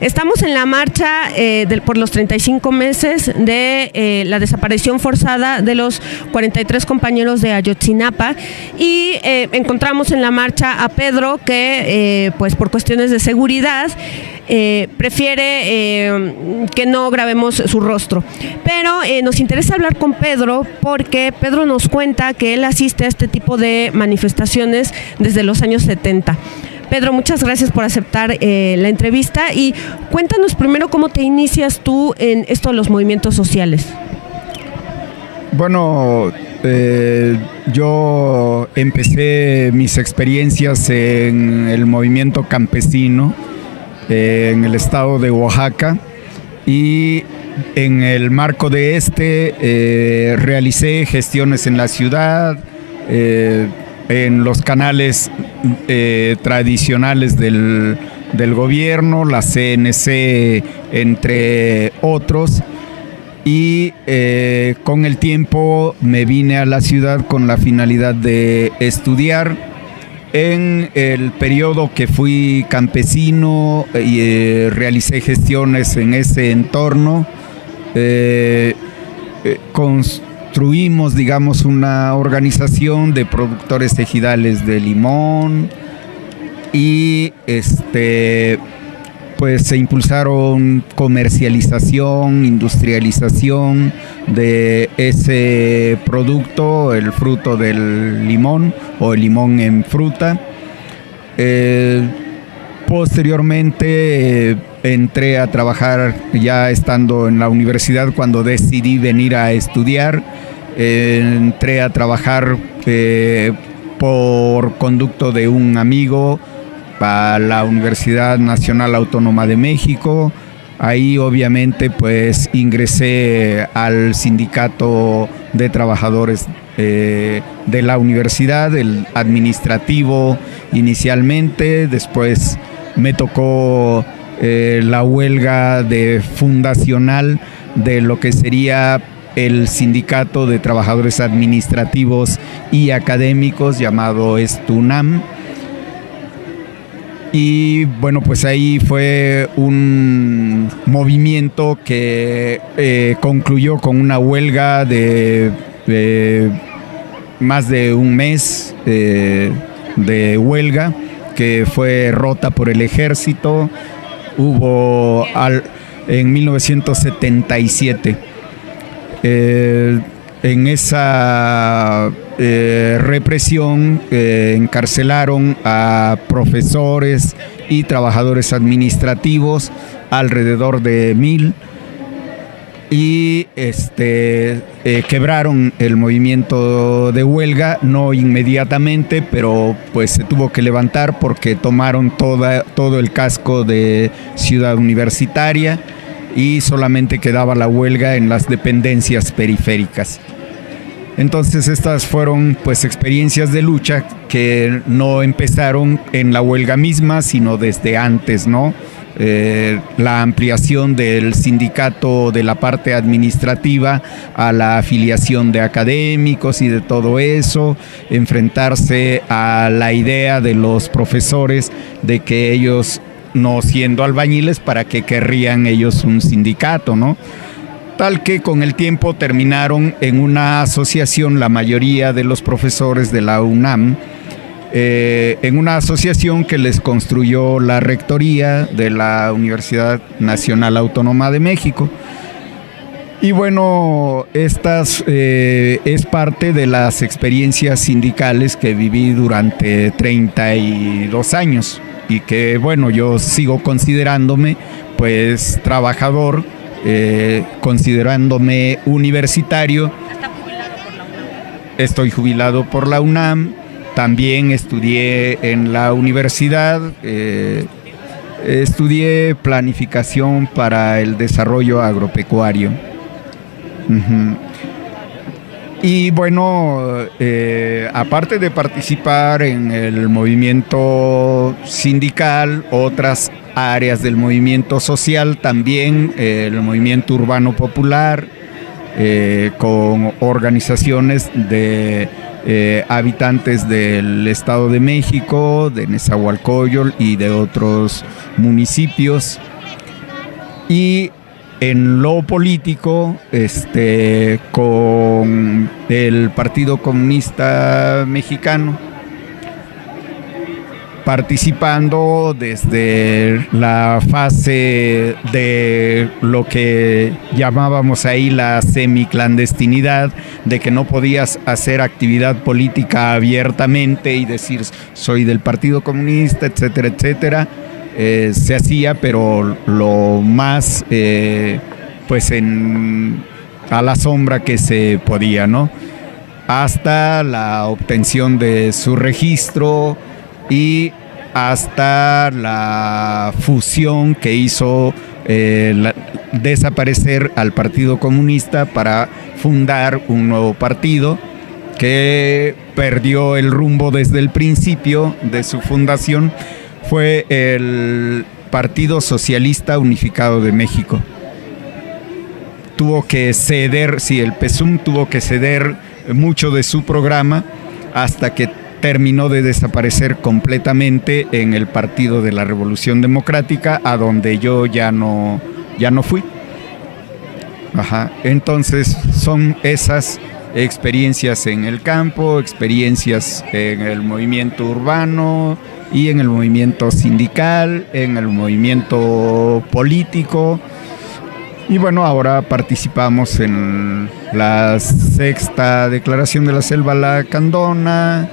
Estamos en la marcha por los 35 meses de la desaparición forzada de los 43 compañeros de Ayotzinapa y encontramos en la marcha a Pedro que pues por cuestiones de seguridad prefiere que no grabemos su rostro, pero nos interesa hablar con Pedro porque Pedro nos cuenta que él asiste a este tipo de manifestaciones desde los años 70. Pedro, muchas gracias por aceptar la entrevista y cuéntanos primero cómo te inicias tú en esto de los movimientos sociales. Bueno, yo empecé mis experiencias en el movimiento campesino en el estado de Oaxaca y en el marco de realicé gestiones en la ciudad, en los canales tradicionales del gobierno, la CNC, entre otros, y con el tiempo me vine a la ciudad con la finalidad de estudiar. En el periodo que fui campesino y realicé gestiones en ese entorno, construimos, digamos, una organización de productores ejidales de limón y pues se impulsaron comercialización, industrialización de ese producto, el fruto del limón o el limón en fruta. Posteriormente entré a trabajar ya estando en la universidad cuando decidí venir a estudiar. Entré a trabajar por conducto de un amigo a la Universidad Nacional Autónoma de México. Ahí obviamente pues ingresé al sindicato de trabajadores de la universidad, el administrativo inicialmente, después me tocó la huelga fundacional de lo que sería el sindicato de trabajadores administrativos y académicos llamado STUNAM. Y bueno, pues ahí fue un movimiento que concluyó con una huelga de más de un mes de huelga que fue rota por el ejército. Hubo en 1977. En esa represión encarcelaron a profesores y trabajadores administrativos, alrededor de 1000, y quebraron el movimiento de huelga, no inmediatamente, pero pues se tuvo que levantar porque tomaron todo el casco de Ciudad Universitaria y solamente quedaba la huelga en las dependencias periféricas. Entonces estas fueron pues experiencias de lucha que no empezaron en la huelga misma, sino desde antes, ¿no? La ampliación del sindicato de la parte administrativa a la afiliación de académicos y de todo eso, enfrentarse a la idea de los profesores de que ellos, no siendo albañiles, ¿para qué querrían ellos un sindicato, no? Tal que con el tiempo terminaron en una asociación, la mayoría de los profesores de la UNAM, en una asociación que les construyó la rectoría de la Universidad Nacional Autónoma de México. Y bueno, estas es parte de las experiencias sindicales que viví durante 32 años y que bueno, yo sigo considerándome pues trabajador, considerándome universitario. ¿Está jubilado por la UNAM? Estoy jubilado por la UNAM, también estudié en la universidad, estudié planificación para el desarrollo agropecuario. Y bueno, aparte de participar en el movimiento sindical, otras áreas del movimiento social, también el movimiento urbano popular, con organizaciones de habitantes del Estado de México, de Nezahualcóyotl y de otros municipios. Y en lo político, con el Partido Comunista Mexicano, participando desde la fase de lo que llamábamos ahí la semiclandestinidad, de que no podías hacer actividad política abiertamente y decir soy del Partido Comunista, etcétera, etcétera. Se hacía, pero lo más pues a la sombra que se podía, ¿no? Hasta la obtención de su registro y hasta la fusión que hizo desaparecer al Partido Comunista para fundar un nuevo partido que perdió el rumbo desde el principio de su fundación. Fue el Partido Socialista Unificado de México. Tuvo que ceder, sí, el PSUM tuvo que ceder mucho de su programa hasta que terminó de desaparecer completamente en el Partido de la Revolución Democrática, a donde yo ya no fui. Ajá. Entonces son esas experiencias en el campo, experiencias en el movimiento urbano y en el movimiento sindical, en el movimiento político. Y bueno, ahora participamos en la 6ª Declaración de la Selva Lacandona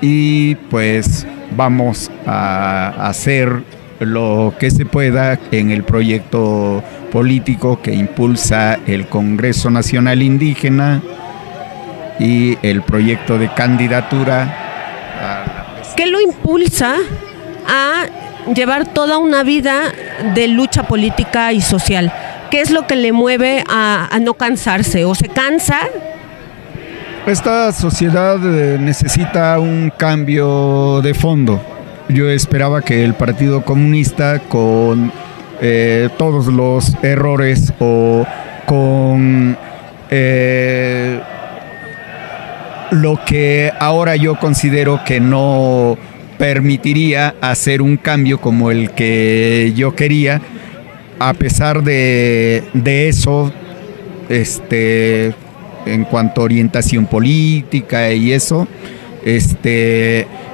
y pues vamos a hacer lo que se pueda en el proyecto político que impulsa el Congreso Nacional Indígena y el proyecto de candidatura a... ¿Qué lo impulsa a llevar toda una vida de lucha política y social? ¿Qué es lo que le mueve a no cansarse? ¿O se cansa? Esta sociedad necesita un cambio de fondo. Yo esperaba que el Partido Comunista, con todos los errores o con lo que ahora yo considero que no permitiría hacer un cambio como el que yo quería, a pesar de eso, en cuanto a orientación política y eso,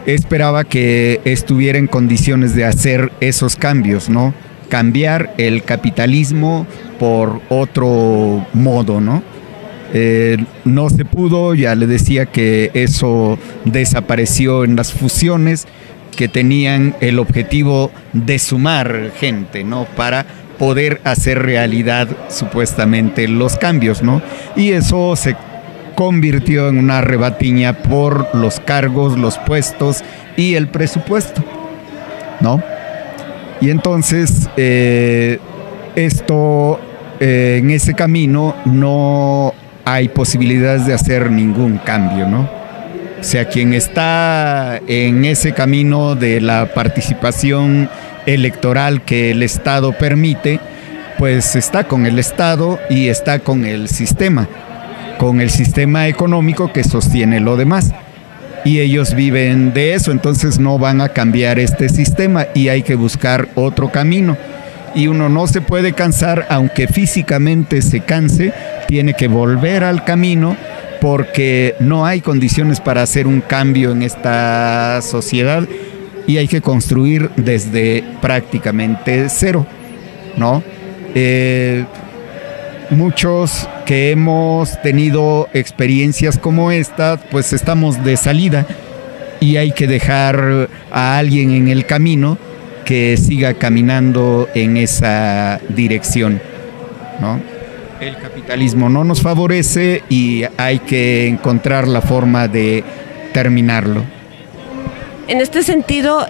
esperaba que estuviera en condiciones de hacer esos cambios, ¿no? Cambiar el capitalismo por otro modo, ¿no? No se pudo, ya le decía que eso desapareció en las fusiones que tenían el objetivo de sumar gente, ¿no? Para poder hacer realidad supuestamente los cambios, ¿no? Y eso se convirtió en una rebatiña por los cargos, los puestos y el presupuesto, ¿no? Y entonces esto en ese camino no hay posibilidades de hacer ningún cambio, ¿no? O sea, quien está en ese camino de la participación electoral que el Estado permite, pues está con el Estado y está con el sistema económico que sostiene lo demás. Y ellos viven de eso, entonces no van a cambiar este sistema y hay que buscar otro camino. Y uno no se puede cansar, aunque físicamente se canse, tiene que volver al camino porque no hay condiciones para hacer un cambio en esta sociedad y hay que construir desde prácticamente cero, ¿no? Muchos que hemos tenido experiencias como esta, pues estamos de salida y hay que dejar a alguien en el camino que siga caminando en esa dirección, ¿no? El capitalismo no nos favorece y hay que encontrar la forma de terminarlo. En este sentido,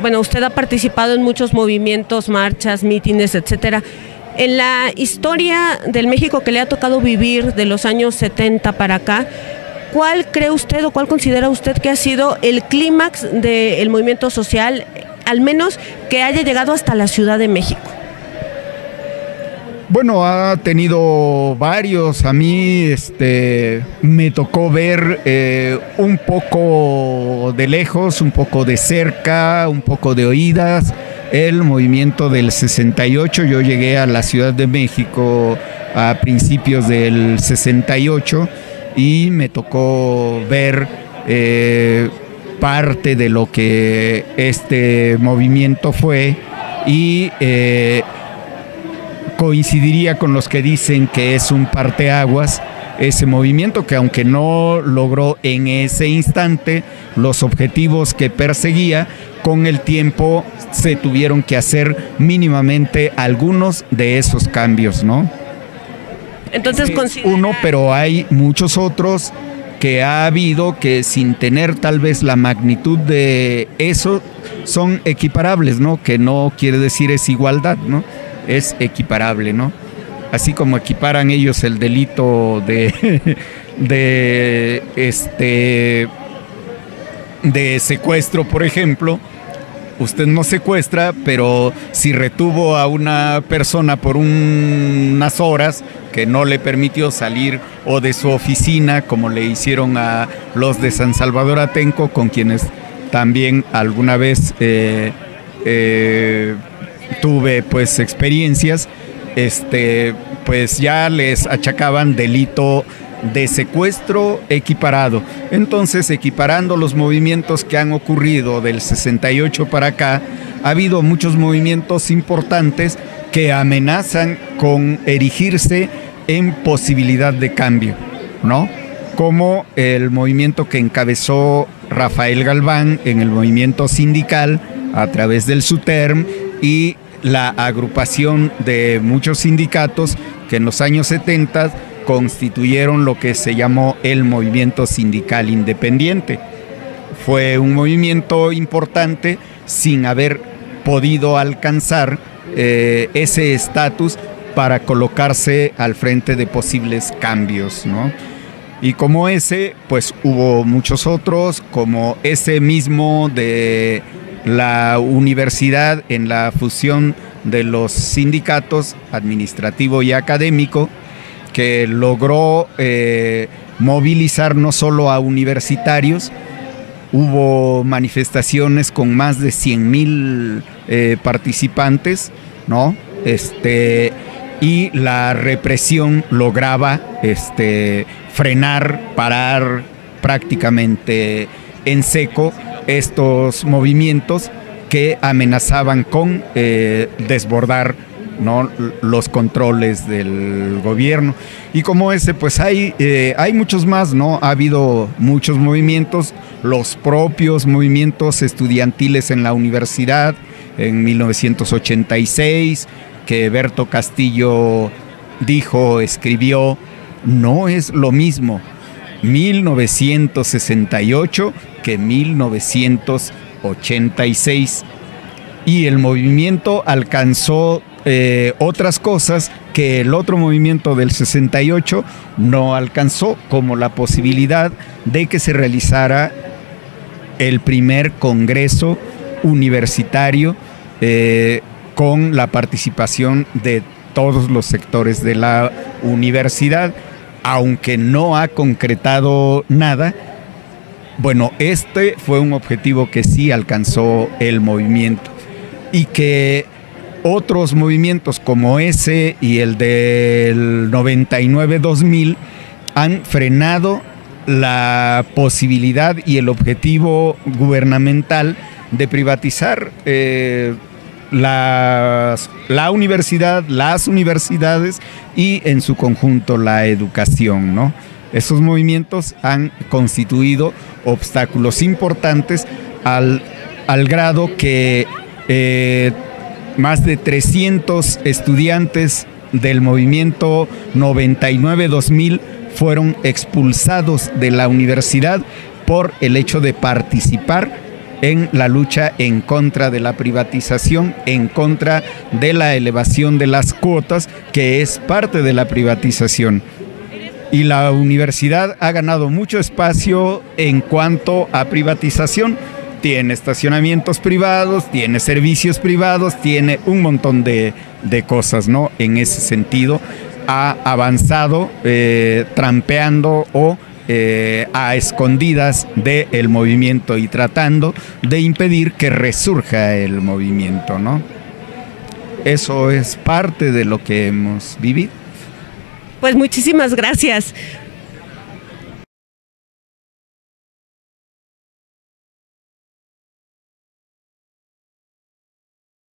bueno, usted ha participado en muchos movimientos, marchas, mítines, etcétera. En la historia del México que le ha tocado vivir de los años 70 para acá, ¿cuál cree usted o cuál considera usted que ha sido el clímax del movimiento social, al menos que haya llegado hasta la Ciudad de México? Bueno, ha tenido varios. A mí me tocó ver un poco de lejos, un poco de cerca, un poco de oídas, el movimiento del 68. Yo llegué a la Ciudad de México a principios del 68 y me tocó ver parte de lo que este movimiento fue y coincidiría con los que dicen que es un parteaguas ese movimiento, que aunque no logró en ese instante los objetivos que perseguía, con el tiempo se tuvieron que hacer mínimamente algunos de esos cambios, ¿no? Entonces uno, pero hay muchos otros que ha habido que sin tener tal vez la magnitud de eso son equiparables, ¿no? Que no quiere decir es igualdad, ¿no? Es equiparable, ¿no? Así como equiparan ellos el delito de secuestro, por ejemplo. Usted no secuestra, pero si retuvo a una persona por unas horas que no le permitió salir o de su oficina, como le hicieron a los de San Salvador Atenco, con quienes también alguna vez tuve pues experiencias, pues ya les achacaban delito de secuestro equiparado. Entonces, equiparando los movimientos que han ocurrido del 68 para acá, ha habido muchos movimientos importantes que amenazan con erigirse en posibilidad de cambio, ¿no? Como el movimiento que encabezó Rafael Galván en el movimiento sindical a través del SUTERM y la agrupación de muchos sindicatos que en los años 70 constituyeron lo que se llamó el movimiento sindical independiente. Fue un movimiento importante sin haber podido alcanzar ese estatus para colocarse al frente de posibles cambios, ¿no? Y como ese, pues hubo muchos otros, como ese mismo de la universidad en la fusión de los sindicatos administrativo y académico, que logró movilizar no solo a universitarios. Hubo manifestaciones con más de 100,000 participantes, ¿no? Y la represión lograba frenar, parar prácticamente en seco estos movimientos que amenazaban con desbordar, ¿no?, los controles del gobierno. Y como ese, pues hay muchos más, ¿no? Ha habido muchos movimientos, los propios movimientos estudiantiles en la universidad, en 1986, que Berto Castillo escribió, no es lo mismo 1968 que 1986. Y el movimiento alcanzó otras cosas que el otro movimiento del 68 no alcanzó, como la posibilidad de que se realizara el primer congreso universitario con la participación de todos los sectores de la universidad, aunque no ha concretado nada. Bueno, este fue un objetivo que sí alcanzó el movimiento, y que otros movimientos como ese y el del 99-2000 han frenado la posibilidad y el objetivo gubernamental de privatizar la universidad, las universidades y en su conjunto la educación, ¿no? Esos movimientos han constituido obstáculos importantes al grado que más de 300 estudiantes del movimiento 99-2000 fueron expulsados de la universidad por el hecho de participar en la lucha en contra de la privatización, en contra de la elevación de las cuotas, que es parte de la privatización. Y la universidad ha ganado mucho espacio en cuanto a privatización. Tiene estacionamientos privados, tiene servicios privados, tiene un montón de cosas, ¿no? En ese sentido, ha avanzado trampeando o a escondidas del movimiento y tratando de impedir que resurja el movimiento, ¿no? Eso es parte de lo que hemos vivido. Pues muchísimas gracias.